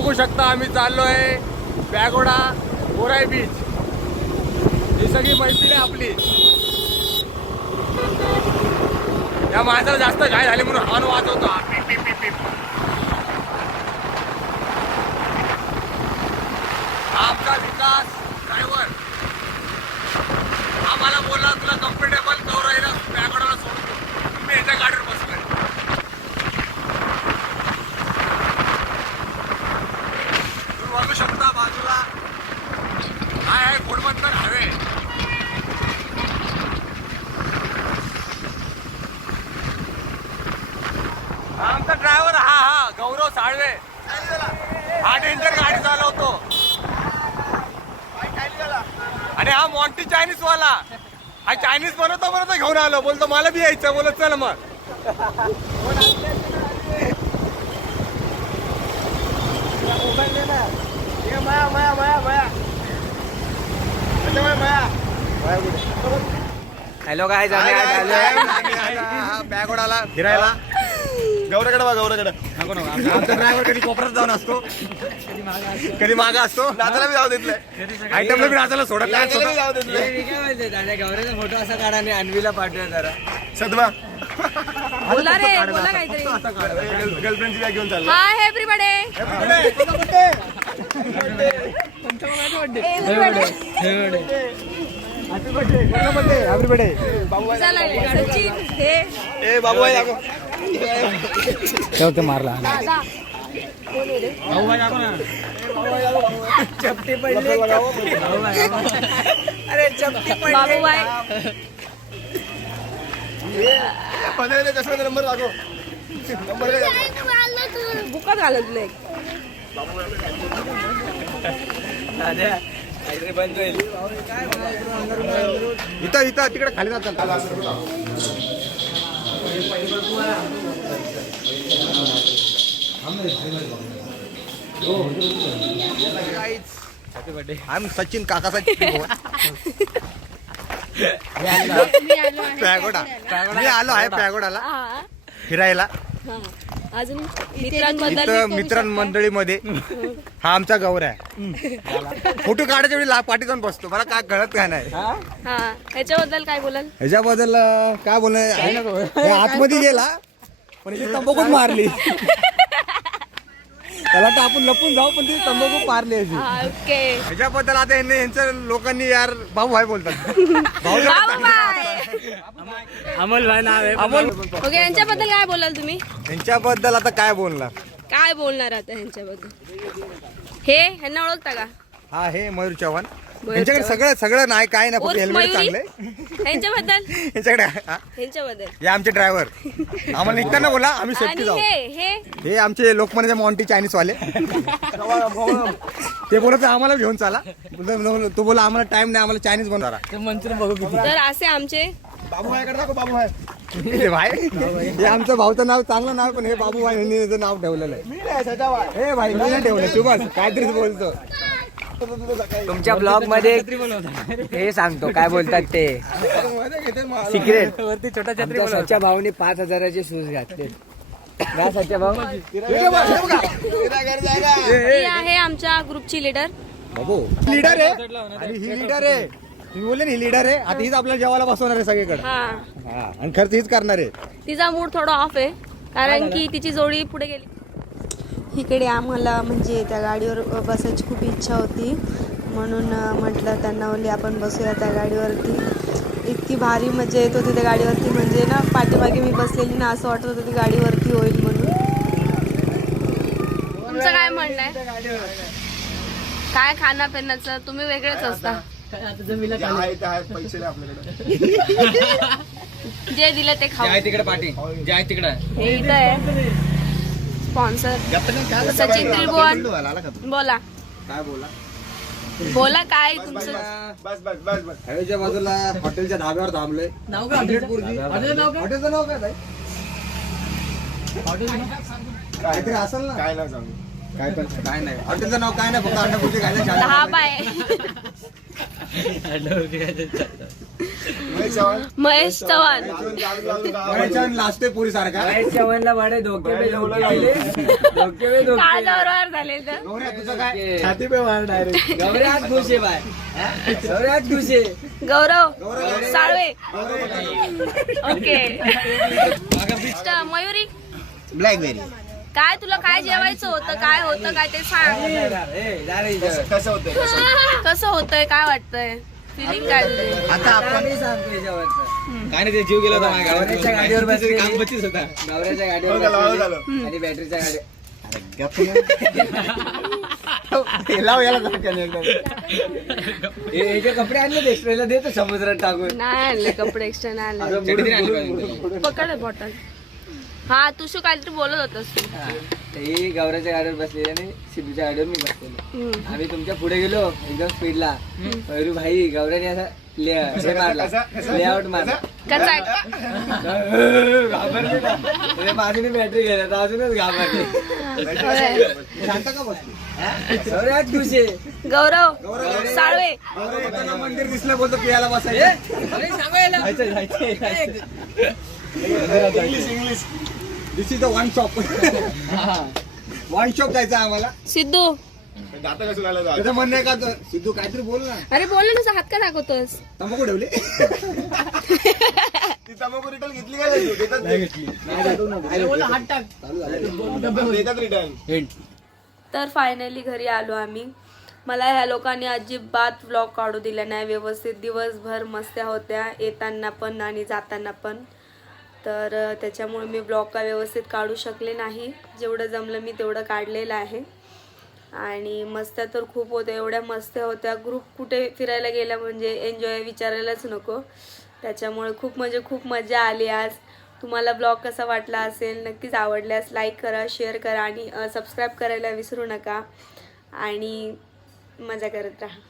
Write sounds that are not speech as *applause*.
बघू शकता आम्ही चाललोय बॅगोडा गोराई बीच ही सगळी मैत्रीण आहे आपली. या माणसाला जास्त घाय झाली म्हणून हॉर्न वाजवतो हा. विकास ड्रायव्हर हा मला बोलला तुला कम्फर्टेबल गौराईला बॅगोडाला सोडतो मी याच्या गाडीवर बसलोय तुम्ही बघू शकता बाजूला काय आहे घोडबंदर हवे हा आमचा ड्रायव्हर हा हा साळवे हा डेंजर गाडी चालवतो. आणि हा मॉन्टी चायनीज वाला. हा चायनीज बनवतो बनवतो घेऊन आलो. बोलतो मला बी यायचं बोलत चल मग. हॅलो काय बॅग ओढाला फिरायला. गौराकडे बा गौराकडे. आमचा ड्रायव्हर कधी कोपऱ्यात जाऊन असतो. कधी मागा असतो. बी जाऊ देत नाही. आयटमला बी नाचायला सोडत नाही स्वतः. गौऱ्याचा फोटो असा काढा आणि अन्वीला पाठवूया जरा. सदमा बोला रे बोला काहीतरी. गर्लफ्रेंडची बॅग घेऊन चालला. हाय एव्हरीबडी हे. ए बाबू आहे दाखव. ठेवतो मारला? चपटी पडली अरे चपटी पंधराच्या चष्म्याचा नंबर नंबर? बुकात घालत होईल इथं इथं तिकडे खाली जातात आय सचिन काकासाठी मी आलो आहे. पॅगोडा मी आलो आहे पॅगोडाला हा, फिरायला. हा. अजून इथं मित्रमंडळीमध्ये हा आमचा गौर आहे. फोटो काढायच्या वेळी ला- पाठी जाऊन बसतो. मला काय कळत काय नाही. हा? ह्याच्याबद्दल काय बोलाल? ह्याच्याबद्दल काय हे आतमध्ये गेला पण इथे तंबाखूच मारली. *laughs* त्याला तर आपण लपून जाऊ पण ती तंबाखू हा, ओके. ह्याच्याबद्दल आता यांनी यांच्या लोकांनी यार भाऊ भाई बोलतात. *laughs* भाऊ अमोल भाई नाव आहे. अमोल. ओके यांच्याबद्दल काय बोलाल तुम्ही? यांच्याबद्दल आता काय बोलणार? काय बोलणार आता ह्यांच्याबद्दल हे ह्यांना ओळखता का? हा हे मयूर चव्हाण. यांच्याकडे. सगळं सगळं नाही काय नाही फक्त हेल्मेट? चांगले ह्यांच्याबद्दल *laughs* यांच्याकडे हा, ह्यांच्याबद्दल हे आमचे ड्रायव्हर. आम्हाला *laughs* निघताना बोला आम्ही सेफ्टी आणि जाऊ. हे हे? हे आमचे लोकमान्याचे मॉन्टी चायनीज वाले *laughs* ते बोलत आम्हाला घेऊन चाला. तो बोला आम्हाला टाइम नाही आम्हाला चायनीज बनवा. ते मंचुरियन बघू किती. तर असे आमचे? बाबू भाई दाखव बाबू भाई. हे भाई हे आमचं भाऊचं नाव चांगलं नाव पण हे बाबू भाई यांनी याचं नाव ठेवलेलं आहे. हे भाई मी नाही ठेवलं तू बस काहीतरीच बोलतो. तुमच्या ब्लॉगमध्ये हे सांगतो काय बोलतात ते? सिक्रेट वरती छोटा छत्री सच्च्या भाऊने पाच हजाराचे शूज घातले. का सच्च्या भाऊ. ही आहे आमच्या ग्रुपची लीडर बाबू. लीडर आहे. आणि ही लीडर आहे. तुम्ही बोलले ना ही लीडर आहे. आता हीच आपल्याला जेवायला बसवणार आहे सगळीकडे. हा. हा आणि खर्च हीच करणार आहे. तिचा मूड थोडा ऑफ आहे. कारण की तिची जोडी पुढे गेली. इकडे आम्हाला म्हणजे त्या गाडीवर बसायची खूप इच्छा होती. म्हणून म्हटलं त्यांना बोलली आपण बसूया त्या गाडीवरती. इतकी भारी मजा येत होती त्या गाडीवरती. म्हणजे ना पाठीमागे मी बसलेली ना असं वाटत होतं ती गाडीवरती होईल म्हणून. तुमचं काय म्हणणं आहे? काय खाणं पिण्याचं तुम्ही वेगळेच असता. *laughs* जे दिलं ते खाऊ. तिकडे पाठी. तिकडे. हे इथं आहे. स्पॉन्सर सचिन त्रिभुवन बोला काय बोला बोला काय तुमचं हायवेच्या बाजूला हॉटेलच्या धाब्यावर थांबलोय हॉटेलचं नाव काय? काहीतरी असेल ना काय नाव काय पण काय नाही हॉटेलचं नाव काय नाही फक्त अंडापुरची खायला दहा बाय महेश चव्हाण. लास्ट पोरी सारखा महेश चव्हाणला भाडे धोके पे धोके. दिले धोके पे धोके. काय जोरवर झाले तर तुझं काय? छाती पे मार डायरेक्ट गौरे आज खुश आहे बाय. गौरे आज खुश आहे. गौरव साळवे. ओके. मयुरी. ब्लॅकबेरी. काय तुला काय जेवायचं होतं? काय होतं? काय ते सांग. कसं होतं कसं होतंय? काय वाटतंय? फिलिंग काय तुझी? आता सांगतो याच्यावरचं. काय नाही ते जीव गेला होता माझ्या गाडीवर बसलेली. काम बच्चीच होता गौऱ्याच्या हो गाडीवर हो बसलेली. झालं. आणि बॅटरीच्या गाडी लाव याला धक्का नाही एकदम. हे हे जे कपडे आणले एक्स्ट्राला देतो समुद्रात टाकून नाही आणले कपडे एक्स्ट्रा नाही आणले असं चटणी बुडून- आणली बुडून- पाहिजे. बुडून- पकड बॉटल हा तू शू काहीतरी बोलत होतस तू. हा. ही गौऱ्याच्या गाडीवर बसलेली आणि सिद्धूच्या गाडीवर मी बसलेलो. हम्म. आम्ही तुमच्यापुढे गेलो एकदम स्पीडला मयुरू भाई गौऱ्याने असा ले- हे मारला. लेआउट मारला. कसा? *laughs* घाबरली ना. म्हणजे माझी बॅटरी गेल्या तर अजूनच घाबरली. शांत का बसली? गौऱ्या आज खुश आहे. गौरव साळवे. मंदिर दिसलं बोलतो पियाला बसायचं. English English this is the one shop one shop जायचं आम्हाला. सिद्धू. आता कसं झालं त्याचं म्हणणं आहे का तो- सिद्धू काहीतरी बोल ना. अरे बोल ना हात का दाखवतोस? तंबाखू ठेवली. *laughs* ती तंबाखू रिटर्न घेतली का नाही तू? देतात ते. देतात रिटर्न तर फायनली घरी आलो आम्ही. मला ह्या लोकांनी अजिबात व्लॉग काढू दिला नाही. व्यवस्थित दिवसभर मस्त्या होत्या. येताना पण आणि जाताना पण. तर त्याच्यामुळे मी ब्लॉग का व्यवस्थित काढू शकले नाही. जेवढं जमलं मी तेवढं काढलेलं आहे. आणि मस्त्या तर खूप होत्या एवढ्या मस्त्या होत्या. ग्रुप कुठे फिरायला गेला म्हणजे एन्जॉय विचारायलाच नको. त्याच्यामुळे खूप म्हणजे खूप मजा आली आज. तुम्हाला ब्लॉग कसा वाटला असेल नक्कीच आवडल्यास लाईक करा शेअर करा आणि सबस्क्राईब करायला विसरू नका. आणि मजा करत राहा.